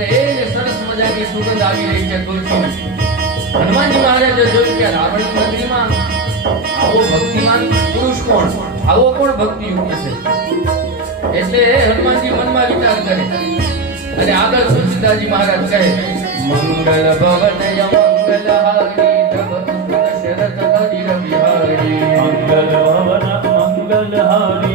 અને એ સરસ મજાની સુગંધ આવી રહી છે તુલસી. હનુમાનજી મહારાજે જોયું કે રાવણ નગરીમાં આવો ભક્તિમાન પુરુષ કોણ? આવો કોણ ભક્તિ યુક્ત છે? એટલે હનુમાનજી મનમાં વિચાર કરે. અને આગળ સુચિતાજી મહારાજ કહે, મંગલ ભવન મંગલ હારી, જગત શરત હરિ રવિ બિહારી મંગલ ભવન મંગલ હારી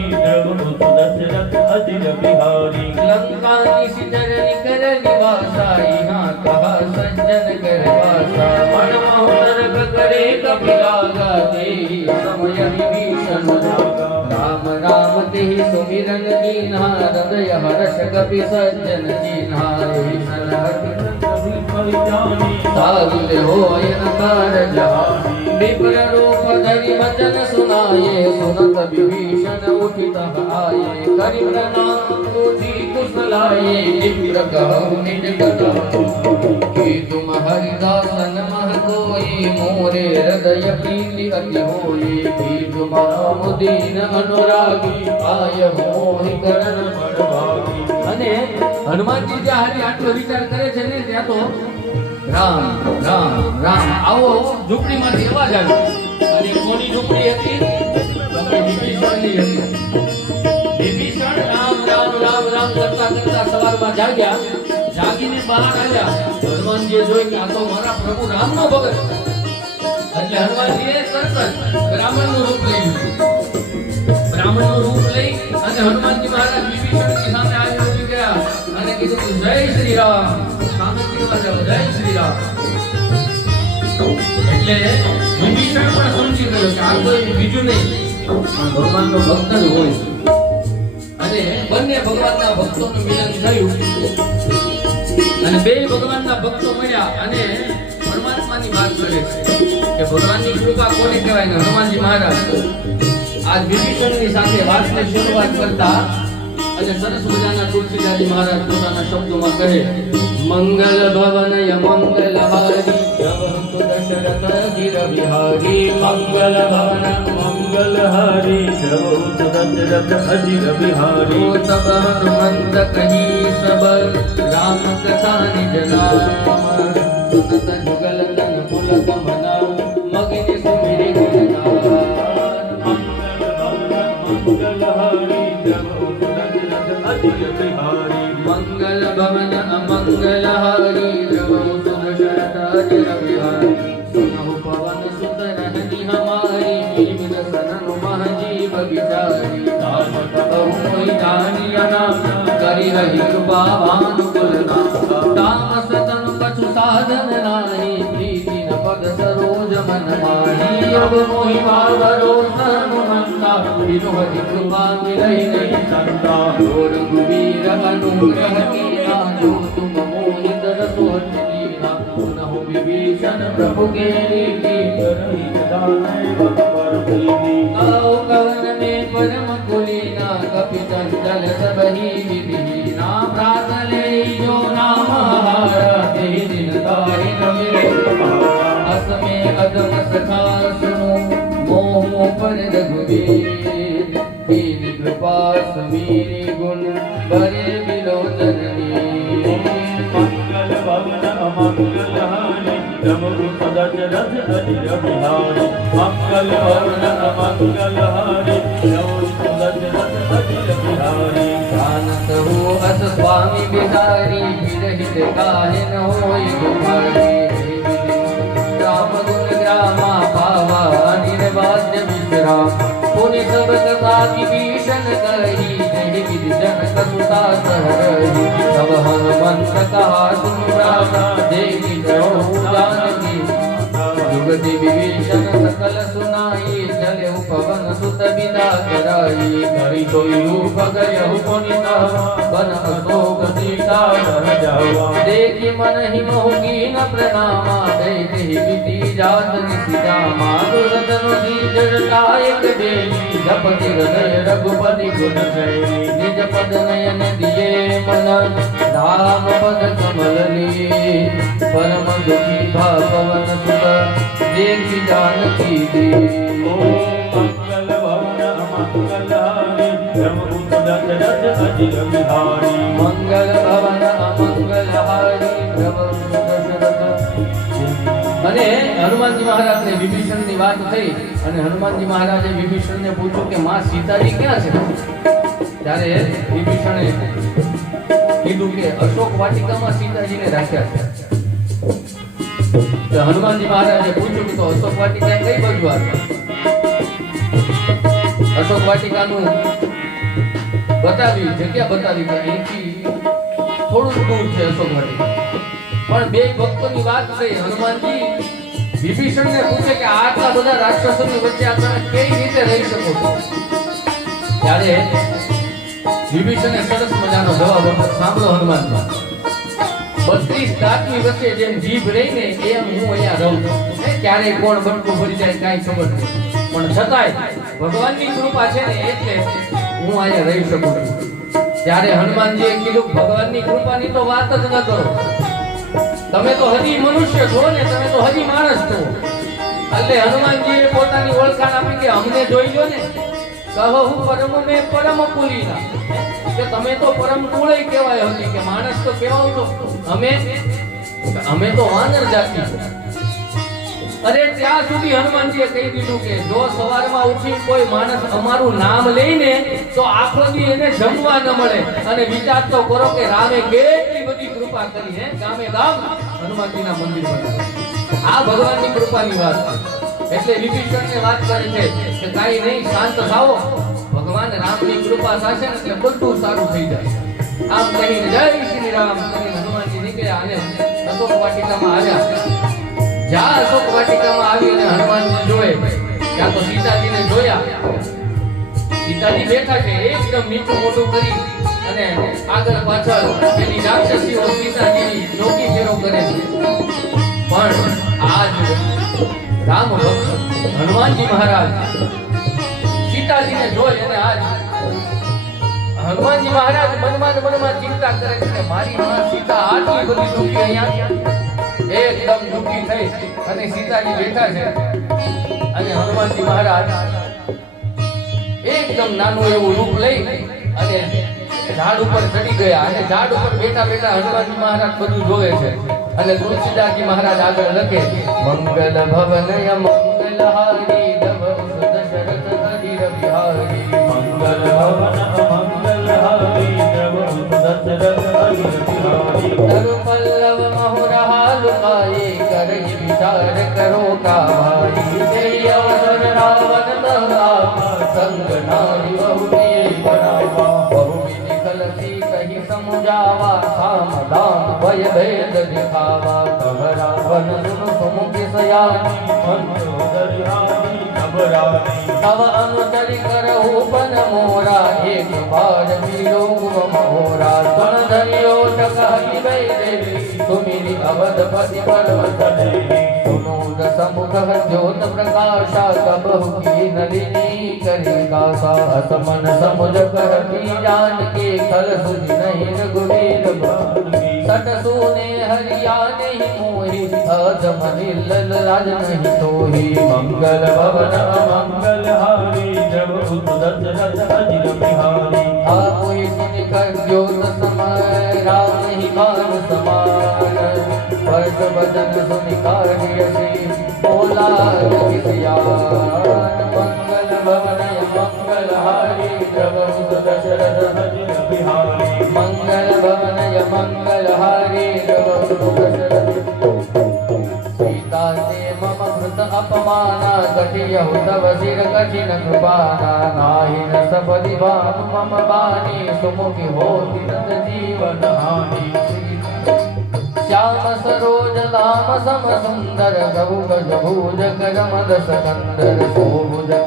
રામ રામ તેહી સુમિરન દીના હૃદય હર્ષ કપી હોય નકાર જહાની વિપ્ર રૂપ ધરી વચન સુનાયે સુનત વિભીષણ ઉઠિત આયે કરી પ્રણામ તુજી કુશલાયે વિપ્ર કહું નિજ કથા કે તુમ હરિદાસન મહ કોઈ મોરે હૃદય પ્રીતિ અતિ હોઈ કે તુમ મુદીન અનુરાગી આય મોહિ કરણ બળભાગી અને હનુમાનજી જ્યાં હારી આટલો વિચાર કરે છે ને, ત્યાં તો રામ રામ રામ. આવો, ઝૂંપડીમાંથી અવાજ આવ્યો અને કોની ઝૂંપડી હતી? તો કે વિભીષણની રૂપ લઈ લીધું. બ્રાહ્મણનું રૂપ લઈ અને હનુમાનજી મહારાજ વિભીષણની સામે ઊભી ગયા અને કીધું જય શ્રી રામ. એટલે વિભીષણ આ કોઈ બીજું નહીં વાત કરે છે ભગવાનની કૃપા કોને કહેવાય ને હનુમાનજી મહારાજ આજ વિભીષણની સાથે વાતની શરૂઆત કરતા અને સરસ મજાના તુલસીદાસજી મહારાજ. પોતાના શબ્દોમાં કહે मंगल भवन मंगल हारी प्रभु दशरथ गिर बिहारी मंगल भवन मंगल हारी दशरथ अजिर बिहारी तब कही सब राम कथा निज नाम सुनत भवन अमंगल हारी द्रवो सुदशरथ अजर बिहारी सुनहु पवन सुत रहनी हमारी भीम सननु महजीव बिचारी नाम कहु कोई जानिया नाम करि रही कृपा भानुकुल नाम तामस तनु कछु साधन नाही प्रीति न पद सरोज मन माही अब मोहि भावरो सर्वमंता વિરોધ કૃપા વિરય ચંદા ઘોર અસમે અદમ સખા સુનો મોહ પર રઘુવીર वीर गुण भरे बिलोदरणी मंगल भवन अमंगल हानि नमो सदज रज अजिर बिहारी मंगल भवन अमंगल हानि नमो सदज रज अजिर बिहारी जानत हो अस स्वामी बिहारी विरहित काहे न होय कुमारी राम गुण ग्रामा भावा निर्वाज्य विश्राम पुण्य सब कथा विभीषण कही नहीं गिरिजन कसुता सहरही तब हनुमंत कहा सुनता देवी जान की जुगति विभीषण सकल सुनाई ગયું પવન સુત બિના કરાઈ. ધરી જોયું પગયું પુનિતા બન અશોક સીતા ન જાવા. દેખી મન હિ મોહી ન પ્રણામા. દેખી વિધિ જાત નિસિતા મારો રતનો દી જડતા દેવી. જપતિ હૃદય રઘુપતિ ગુણ જયની. નિજ પદ નયન દિયે મન. ધામ પદ કમલની. પરમ દુખી ભાવન સુખ દેખી જાનકી દેવી ઓ મંગલ વર મંગલારે રમુત દત રજ અજિર વિહારી મંગલ ભવન અમંગલહારી અને હનુમાનજી મહારાજને વિભીષણની વાત થઈ અને હનુમાનજી મહારાજે વિભીષણને પૂછ્યું કે મા સીતાજી ક્યાં છે? ત્યારે વિભીષણે કીધું કે અશોક વાટિકામાં સીતાજીને રાખ્યા છે. હનુમાનજી મહારાજે પૂછ્યું કે અશોક વાટિકા કઈ બાજુ આવે અશોક વાટિકાનું બતાવ્યું, જગ્યા બતાવી કે એથી થોડું દૂર છે અશોક વાટિકા. પણ બે ભક્તોની વાત થઈ હનુમાનજી વિભીષણને પૂછે કે આટલા બધા રાક્ષસોની વચ્ચે આપણે કેવી રીતે રહી શકો છો? ત્યારે વિભીષણે સરસ મજાનો જવાબ. સાંભળો હનુમાનજી. બત્રીસ દાંતની વચ્ચે જેમ જીભ રહીને એમ હું અહીંયા રહું છું. ક્યારે કોણ બટકું ભરી જાય કાંઈ ખબર નથી પણ છતાંય ભગવાનની કૃપા છે ને એટલે હું અહીંયા રહી શકું છું. ત્યારે હનુમાનજીએ કીધું, ભગવાનની કૃપાની તો વાત જ ન કરો. તમે તો હજી મનુષ્ય છો ને તમે તો હજી માણસ છો. એટલે હનુમાનજીએ પોતાની ઓળખાણ આપી કે, અમને જોઈ લો ને. કહો હું પરમ, મેં પરમ કુલીના કે, તમે તો પરમ કુળય કહેવાય હતી કે, માણસ તો કેવા તો અમે અમે તો વાનર જાતિ અરે ત્યાં સુધી હનુમાનજીએ કહી દીધું કે જો સવારમાં ઉઠી કોઈ માણસ અમારું નામ લઈને તો આખો દી એને જમવા ન મળે. અને વિચાર તો કરો કે રામે કેટલી બધી કૃપા કરી, હે? ગામે ગામ હનુમાનજીના મંદિર બનાવ્યા આ ભગવાનની કૃપાની વાત છે. એટલે વિભીષણને વાત કરે છે કે કાંઈ નહીં, શાંત થાઓ. ભગવાન રામની કૃપા થશે ને એટલે બધું સારું થઈ જાય. આમ કહીને જય શ્રી રામ સીતાજી બેઠા આગળ પાછળ સીતાજીની ચોકી ફેરો કરે પણ આજ રામ ભક્ત હનુમાનજી મહારાજ સીતાજીને જોઈ અને આજ હનુમાનજી મહારાજ મનમાં મનમાં ચિંતા કરે છે મારી માં સીતા આટલી બધી દુઃખી અહીંયા? એકદમ દુઃખી થઈ અને સીતાજી બેઠા છે. અને હનુમાનજી મહારાજ એકદમ નાનું એવું રૂપ લઈ અને ઝાડ ઉપર ચડી ગયા. અને ઝાડ ઉપર બેઠા બેઠા હનુમાનજી મહારાજ બધું જોવે છે. અને તુલસીદાસજી મહારાજ આગળ લખે, મંગલ ભવન મંગલ હારી પલ્લવ મહુરહા લુકાયે કરજ વિચાર કરો કાવારી તેરી અવસર રાવણ દહા સંગ નારી બહુ તેરી બનાવા બહુ વિધિ કલસી કહી સમજાવા સામ ભય ભેદ દિખાવા કહરા વન સુન સુમુખ સયાની મંત્રોદરી નભરાની તવ અનુચરી કરહુ પન મોરા, એક બાર મીરો ગુમ મોરા. તન ધરિયો ટકહી બે દેવી સુમિરી અવધપતિ પર્વત દેવી. સુનોદ સમુખ જ્યોત પ્રકાશા કબહુ કી નલિની કરી કાસા અસમન સમુજ કરતી જાન કે ખલ સુજ નહીં સટ સુને હરિયા નહીં મોહી અધમ નિલલ રાજ નહીં તોહી મંગલ ભવન મંગલ હારી દ્રવ દશરથ હરિ બિહારી આપોઈ સુનિ કરજો સમય રામ નહીં બાન સમાન વર્ષ બદન સુનિ કાર્યસી બોલા જગી સિયાન મંગલ ભવન મંગલ હારી પ્રભુ દશરથ હરિ બિહારી મંગલ ભવન अपमाना शिर कठिन कृपाना न सपदि मम बानी सुमुखि होति नत जीवन हानि। श्याम सरोज धाम सम सुंदर गौ गज भूज करम दस कंदर सो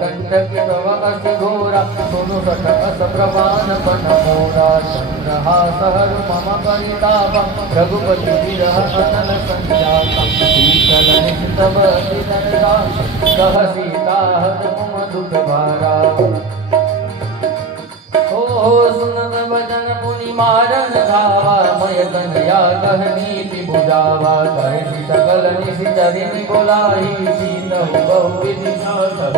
कंटक तव अस घोरा सुनु सठ अस प्रमाण पन मोरा चंद्रहास हर मम परिताप रघुपति विरह अनल संजाप शीतल तव दिनर राम कह सीता हर मम दुख भारा ओ सुनत भजन पुनि मारन धावा मय कन्या بڌاوا ڪرڻي سڪلن سچرڻي بولائي سيت بهو وڌي سڀ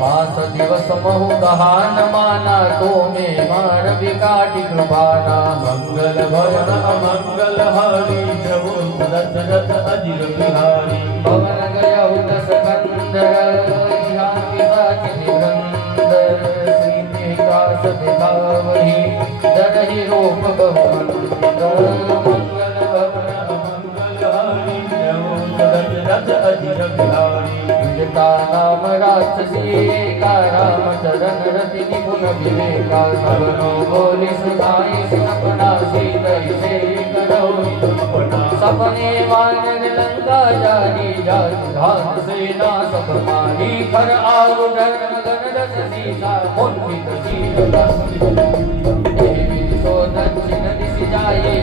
پاس دوس مه ڪهان معنيٰ تو ۾ مان وڪاٽ ڪرپانا. منگل ڀون امنگل هاري جبو رت رت اجر بهاري ڀون گي ات سڪندر شانتي باقي نڪندر شري وڪاس دکاوهي دره روپ بهو વિજતા નામ રાક્ષસી કા રામ ચરણ રતિ નિપુણ વિવેકા સબનો બોલી સુનાઈ સપના સીતઈ સે કરો સપને માન લંકા જારી જાત ધાત સેના સબ મારી ખર આવ ધર્મ ગન રસ સીતા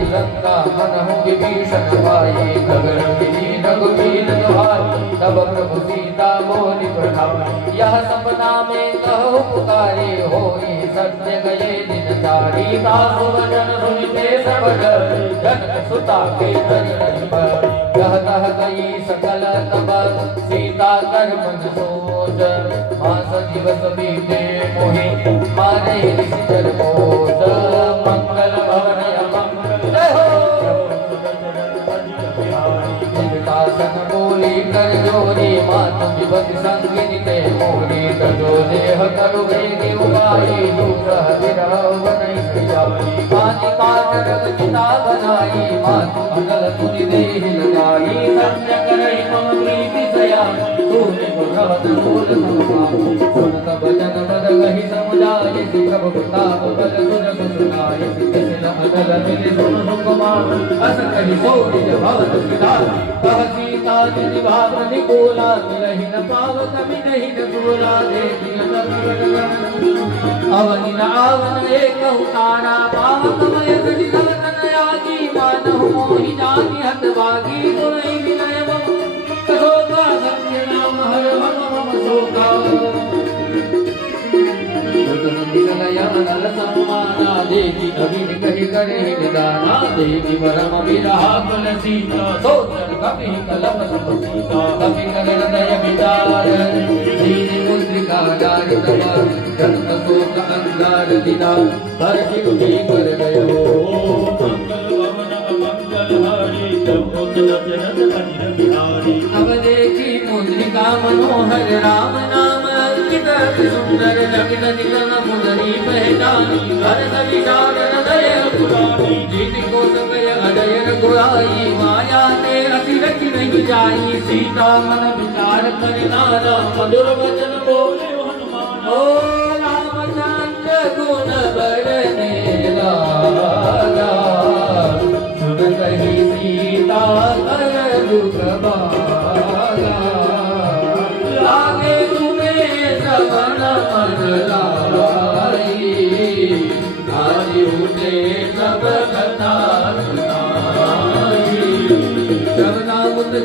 લંકા મન હું વિભીષણ ભાઈ નગર વિની નગુવીર જવાય તબ પ્રભુ સીતા બોલી પ્રણામ યહ સપના મે કહો પુકારે હોઈ સત્ય ગયે દિન તારી દાસ વચન સુનતે સબડર જન સુતા કે તન પર કહ કહ ગઈ સકલ તબ સીતા કર્મ સોજ માસ દિવસ બીતે મોહી મારે નિશ્ચર મોહ तजो देह करु वेगी उपाई दूसह विरह बनई सजाई पानी पात रग चिता बनाई मातु अगल तुनि देह लगाई संय करई मम प्रीति सया तूने गुरहत मूल समाई सुनत भजन बद गहि समुदाय श्री प्रभु प्रताप बल सुन सुनाय सिद्ध अगल मिल सुन सुकुमार अस कहि सोरी भवन विधान कह सीता તિલ ભાવ નિકોલા તિલહિન પાવ તમિ નહિન ગોલા દે તિલ તત્વન અવનિ નાવન એક ઉતારા પાવ તમય મોહી విలయ నల సమ్మానా దేవి కవిని కహి સુંદર નવીન નિતન મુદરી પહેરાની હર સવિકાર હૃદય પુરાણી જીત કોટકય અદય રઘુરાઈ માયા તે અતિ રખી નહીં જાઈ સીતા મન વિચાર કરનારા મધુર વચન બોલે હનુમાન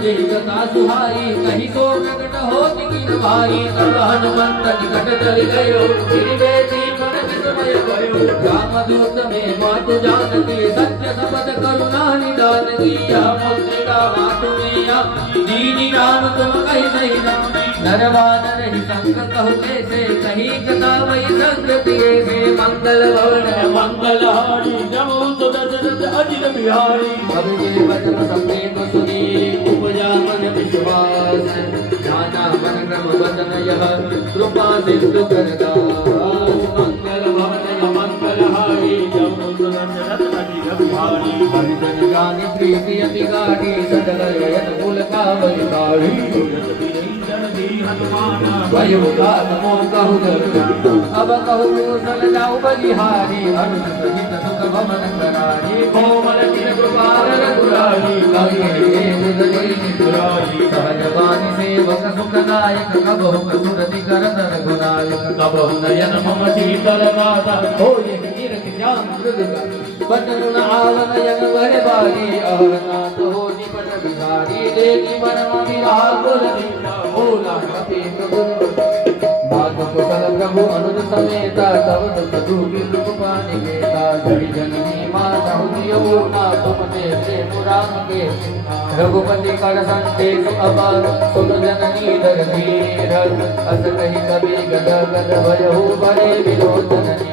જગતા સુહારી કહી તો પ્રગટ હોતી ભારી તબ હનુમંત નિકટ ચલી ગયો రామదూతమే మాటు జానకి సత్య సపద కరుణా నిదానకి మౌలికా మాటుమేయా దీని రామ తుమ కై నహి నరవాన రహి సంగ కహు కేసే కహి కథా వై సంగతి ఏసే మంగళ భవన మంగళ హారి జమౌ సుదశరథ అజిత బిహారి భవజే వచన సంవేద సునీ ఉపజా मन विश्वास ध्याना मन क्रम वचन यह कृपा सिद्धु करदा मंगल भवन પ્રીતિયતિ ગાઢી સદલયન પુલકાવલી કાઢી વયુ ગાત મો કહુ અબ કહુ સલ જાઉ બલિહારી અનુત સહિત સુખ ભવન કરારી કોમલ તિલ કૃપાલ રઘુરાણી કવિ મુદલી પુરાણી સહજ વાણી સેવક સુખદાયક કબહુ સુરતિ કરત રઘુનાયક કબહુ નયન મમ શીતલ માતા હોય કિરત શ્યામ મૃદુગા कबहु नयन मम शीतल नाथ होय कीरति श्याम मृदुल बचन आवन यन वर बारी अहनाथ हो निपट बिहारी देवी मन विराकुल भोला कपि प्रभु भाग कुशल प्रभु अनुज समेता तव दुख दूकी दुख पानी केता जय जननी माता हुदियो ना तुम दे प्रेम राम के रघुपति कर संदेश अपार सुत जननी दर धीर अस कही कबीर गद गद भयहु भरे विलोचननी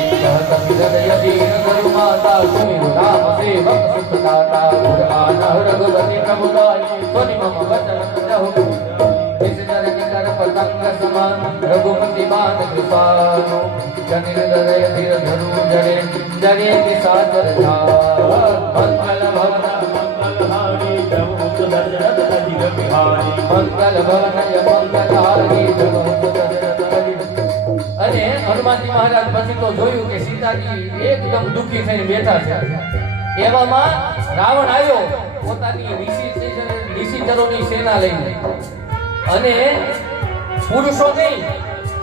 રઘુપતિ માન કૃપાનો જનિર દરે ધીર ધરુ જરે જરે વિસાદર મંગલ ભવન મંગલ હારી જમ ઉત દર્શન મંગલ ભવન મંગલ હારી જમ ઉત દર્શન અને હનુમાનજી મહારાજ પછી તો જોયું કે સીતાજી એકદમ દુઃખી થઈને બેઠા છે. એવામાં રાવણ આવ્યો પોતાની ઋષિ ઋષિચરોની સેના લઈને. અને પુરુષો નહીં,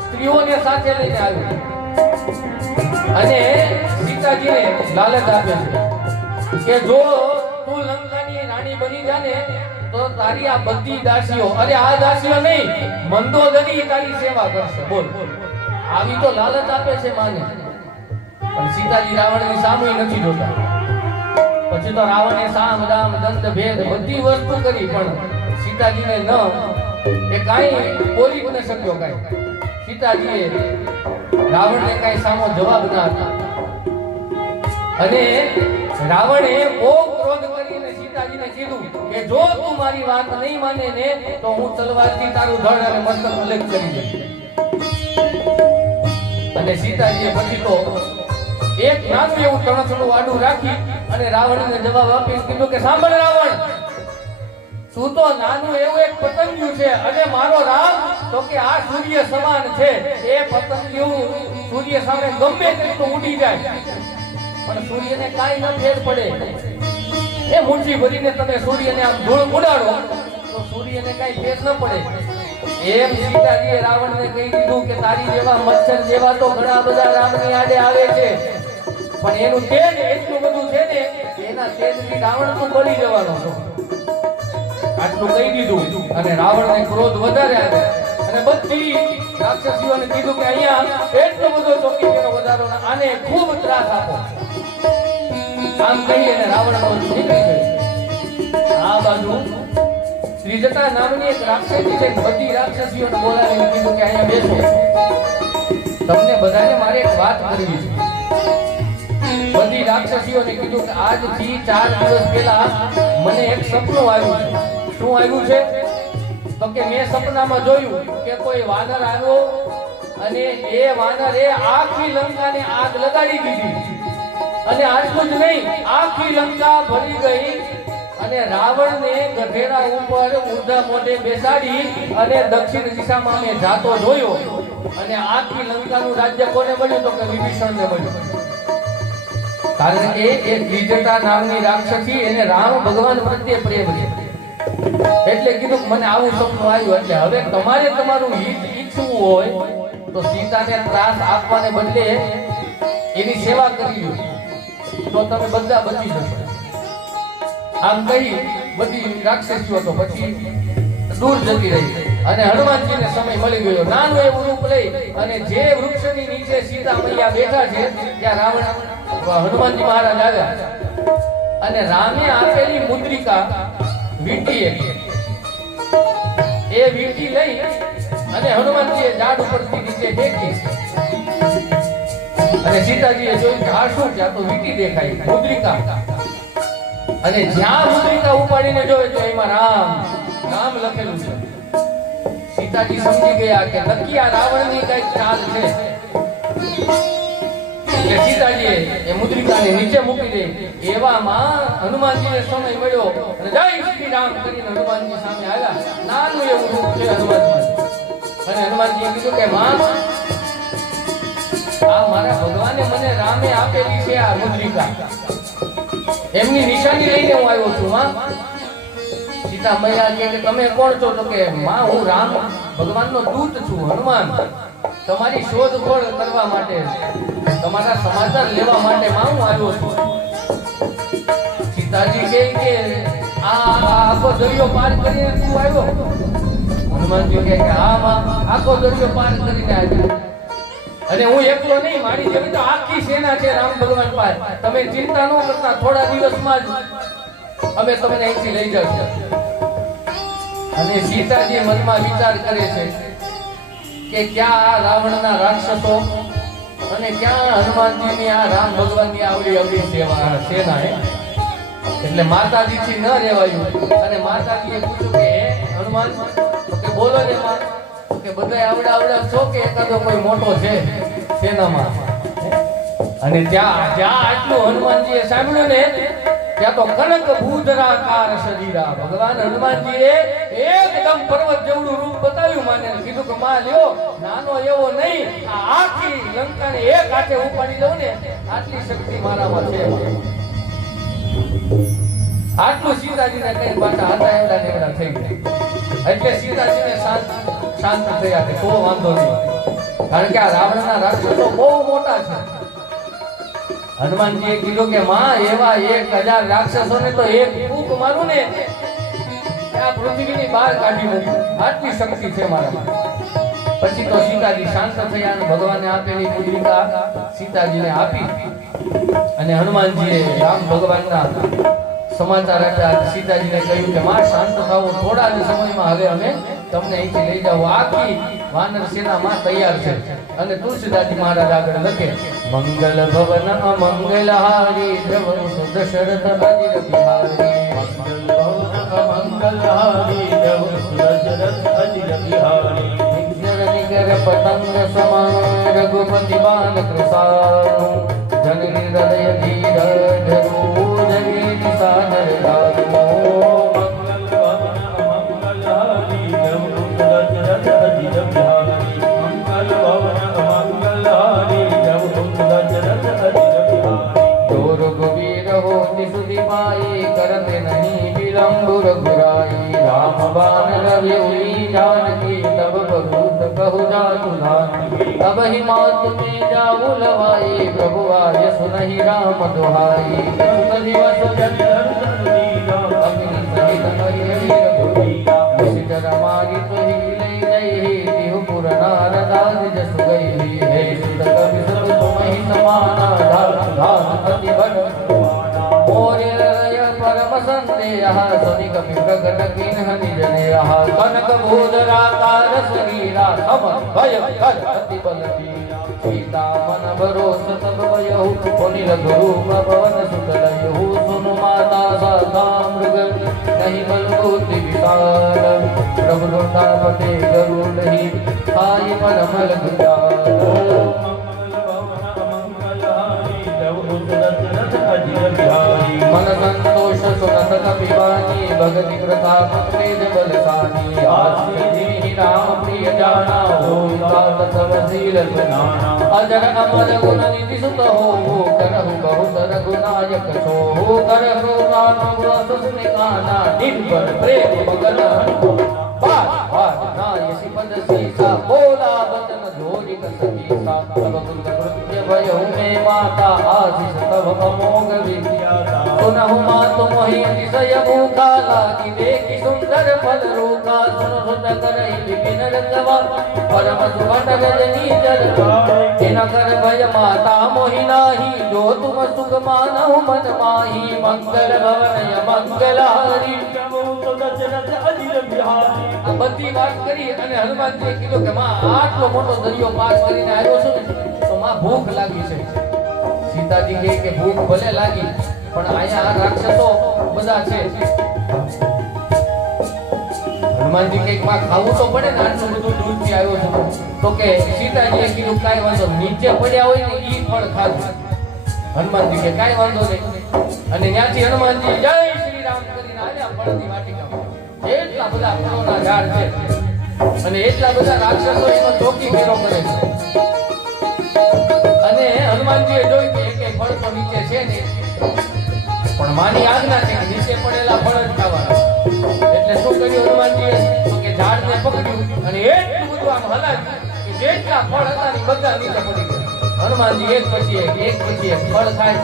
સ્ત્રીઓને સાથે લઈને આવ્યો. અને સીતાજીને લાલચ આપે છે કે જો તું લંકાની રાણી બની જાને, તો તારી આ બધી દાસીઓ, અરે આ દાસીઓ નહીં, મંદોદરી તારી સેવા કરશે. બોલ બોલ. આવી તો લાલચ આપે છે માને. પણ સીતાજી રાવણની સામે નથી જોતા. પછી તો રાવણે સામ, દામ દંત ભેદ બધી વસ્તુ કરી, પણ સીતાજીને ન, એ કાંઈ બોલી જ ન શક્યો કાંઈ. સીતાજીએ રાવણને કાંઈ સામો જવાબ ના હતા અને રાવણે બહુ ક્રોધ કરીને સીતાજીને કીધું કે જો તું મારી વાત નહીં માને ને તો હું તલવારથી તારું ધડ અને મસ્તક અલગ કરી દઈશ અને સીતાજીએ પછી તો એક નાનું એવું તણસણું આડું રાખી અને રાવણને જવાબ આપીને કીધું કે સાંભળ રાવણ, તું તો નાનું એવું એક પતંગિયું છે અને મારો રામ તો કે આ સૂર્ય સમાન છે. એ પતંગિયું સૂર્ય સામે ગમે તેટલું ઉડી જાય. પણ સૂર્યને કાંઈ ન ફેર પડે. એ મુઠ્ઠી ભરીને તમે સૂર્યને આમ ધૂળ ઉડાડો તો સૂર્યને કાંઈ ફેર ન પડે. એમ સીતાજીએ રાવણને કહી દીધું કે તારી જેવા મચ્છર જેવા તો ઘણા બધા રામની આડે આવે છે. પણ એનું તેજ એટલું બધું છે ને એના તેજથી રાવણ તું બળી જવાનો છો. આટલું કહી દીધું અને રાવણને ક્રોધ વધારે આવે અને બધી રાક્ષસીઓને કીધું કે અહીંયા એટલો બધો ચોકીદારો વધારો આને ખૂબ ત્રાસ આપો. આમ કહી અને રાવણનો નીકળી ગયો. આ બાજુ શ્રીજટા નામની એક રાક્ષસી છે બધી રાક્ષસીઓને બોલાવીને કીધું કે અહીંયા બેસો. તમને બધાને મારે એક વાત કરવી છે. બધી રાક્ષસીઓને કીધું કે આજથી ચાર દિવસ પહેલા મને એક સપનું આવ્યું છે. શું આવ્યું છે? તો કે મેં સપનામાં જોયું કે કોઈ વાનર આવ્યો અને એ વાનરે આખી લંકાને આગ લગાડી દીધી. અને આટલું જ નહીં, આખી લંકા ભરી ગઈ અને રાવણને ગધેડા ઉપર ઊંધા મોઢે બેસાડી અને દક્ષિણ દિશામાં મેં જાતો જોયો. અને આખી લંકાનું રાજ્ય કોને મળ્યું તો કે વિભીષણને મળ્યું. કારણ કે એ દ્વિજટા નામની રાક્ષસી એને રામ ભગવાન પ્રત્યે પ્રેમ છે. એટલે કીધું મને આવું સપનું આવ્યું. એટલે હવે તમારે તમારું હિત ઈચ્છવું હોય તો સીતાને ત્રાસ આપવાને બદલે એની સેવા કરી લો. તો તમે બધા બચી જશો. આમ કહી બધી રાક્ષસીઓ તો પછી દૂર જતી રહી. અને હનુમાનજીને સમય મળી ગયો. નાનું એવું રૂપ લઈ અને જે વૃક્ષની નીચે સીતા મૈયા બેઠા છે, ત્યાં રાવણ હનુમાનજી મહારાજ આવ્યા. અને રામે આપેલી મુદ્રિકા વીંટી એક. એ વીંટી લઈ અને હનુમાનજીએ ઝાડ ઉપરથી નીચે ફેંકી. અને સીતાજીએ જોયું કે આ શું છે? તો વીંટી દેખાય. મુદ્રિકા. અને જ્યાં મુદ્રિકા ઉપાડીને જોવે તો એમાં રામ રામ લખેલું છે. સીતાજી સમજી ગયા કે નક્કી આ રાવણની કંઈક ચાલ છે. મારા ભગવાને મને રામે આપેલી છે આ મુદ્રિકા. એમની નિશાની લઈને હું આવ્યો છું, હા? સીતા મૈયા કે તમે કોણ છો? તો કે માં હું રામ, ભગવાનનો દૂત છું, હનુમાન. તમારી શોધખોળ કરવા માટે, તમારા સમાચાર લેવા માટે માં હું આવ્યો છું. સીતાજી કહે કે આ આખો દરિયો પાર કરીને તું આવ્યો. હનુમાનજી કહે કે હા માં આખો દરિયો પાર કરીને આવ્યો. અને હું એકલો નહીં, મારી જેવી તો આખી સેના છે રામ ભગવાન પાસે. તમે ચિંતા ન કરતા, થોડા દિવસમાં જ અમે તમને અહીંથી લઈ જશું. અને સીતાજી મનમાં વિચાર કરે છે કે ક્યાં આ રાવણના રાક્ષસો અને ક્યાં હનુમાનજીની આ રામ ભગવાનની આવડી અવડી સેવા સેના હે એટલે માતાજીથી ન રહેવાયું અને માતાજીએ પૂછ્યું કે હનુમાન, તો બોલો ને માં આટલું હનુમાનજીએ ને એવો નહીં, આ આખી લંકાને એક હાથે દઉં ને, આટલી શક્તિ મારામાં છે. આટલું સીતાજીને કઈ પાછા હતા એવડા નેવડા થઈ ગયા. એટલે સીતાજીને શાંત શાંત થયા છે. તો વાંધો નહીં. કારણ કે આ રાવણના રાક્ષસો બહુ મોટા છે. હનુમાનજીએ કીધું કે, માં, એવા એક હજાર રાક્ષસોને તો એક ફૂંક મારું ને. આ પૃથ્વીની બહાર કાઢી નથી આટલી શક્તિ છે મારા પછી તો સીતાજી શાંત થયા અને ભગવાને આપેલી મુદ્રિકા સીતાજીને આપી. અને હનુમાનજીએ રામ ભગવાનના સમાચાર આપ્યા. સીતાજીને કહ્યું કે, માં, શાંત થવું થોડા જ સમયમાં હવે અમે તમને અહીંથી લઈ જાઓ. આખી વાનર સેના માં તૈયાર છે. અને તુલસીદાસજી મહારાજ આગળ લખે મંગલ ભવન અમંગલ હારી બિહારી નિગ્ર નિગર પતંગ સમાન રઘુપતિ બાન કૃષાણુ જનની હૃદય ધીર ધરું જની દિશા राम बान रवि उई जानकी तब बहुत कहु जातु धानी तब ही मात में जाऊ लवाई प्रभु आय सुनहि राम दुहाई दिवस जन अग्नि सहित संदेह सुनि कपि प्रकट किन्ह निज नेह कनक भूधराकार शरीरा सम भय कर अति बल वीरा सीता मन भरोस तब भयहु पुनि लघु रूप पवन सुत लयहु सुनु माता साता मृग नहीं बल बुद्धि विशाल प्रभु लोटापते गरुड़ ही आई परम लघु मन संतोष सुनत कपिवानी भगति प्रताप तेज बलसानी आशीष राम प्रिय जाना हो तात सब शील बनाना अजर अमर गुण निधि सुत हो करहु बहुत रघुनायक सो करहु राम रस निकाना निर्भर प्रेम मगन बार बार नायसी पद सीसा बोला वचन जोरी कसीसा तब कुल कृत्य भयो में माता आशीष तब अमोघ विद्या નહુમા તો મોહી અતિશય ભૂખા લાગી દેખી સુંદર ફલ રૂખા સુન સુન કરહી વિપિન રંગવા પરમ સુવન રજની ચરખા એના કર ભય માતા મોહી નાહી જો તુમ સુખ માનહુ મન માહી મંગલ ભવન મંગલ હરી બધી વાત કરી અને હનુમાનજીએ કીધું કે માં આટલો મોટો દરિયો પાર કરીને આવ્યો છું ને તો માં ભૂખ લાગી છે સીતાજી કે ભૂખ ભલે લાગી પણ અહીંયા રાક્ષસો બધા છે. હનુમાનજી કંઈકમાં ખાવું તો પડે ને, આટલું બધું દૂરથી આવ્યો છું તો કે સીતાજીએ કીધું, કાંઈ વાંધો નીચે પડ્યા હોય ને ઈ ફળ ખાધું. હનુમાનજી કે, કાંઈ વાંધો નહીં. અને ત્યાંથી હનુમાનજી જય શ્રી રામ કરીને આવ્યા ફળની વાટિકામાં. એટલા બધા ફળોના ઝાડ છે. અને એટલા બધા રાક્ષસો એનો ચોકી ફેરો કરે છે. અને હનુમાનજીએ જોયું કે એક ફળ તો નીચે છે ને પણ માની આજ્ઞા છે કે નીચે પડેલા ફળ જ ખાવાના. એટલે શું કર્યું હનુમાનજીએ? કે ઝાડને પકડ્યું અને એટલું બધું આમ હલાવ્યું કે જેટલા ફળ હતા ને બધા નીચે પડી ગયા. હનુમાનજી એક પછી એક એક પછી એક ફળ ખાય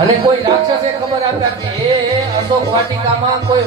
અને કોઈ રાક્ષસે ખબર આપ્યા કે એ અશોક વાટિકામાં કોઈ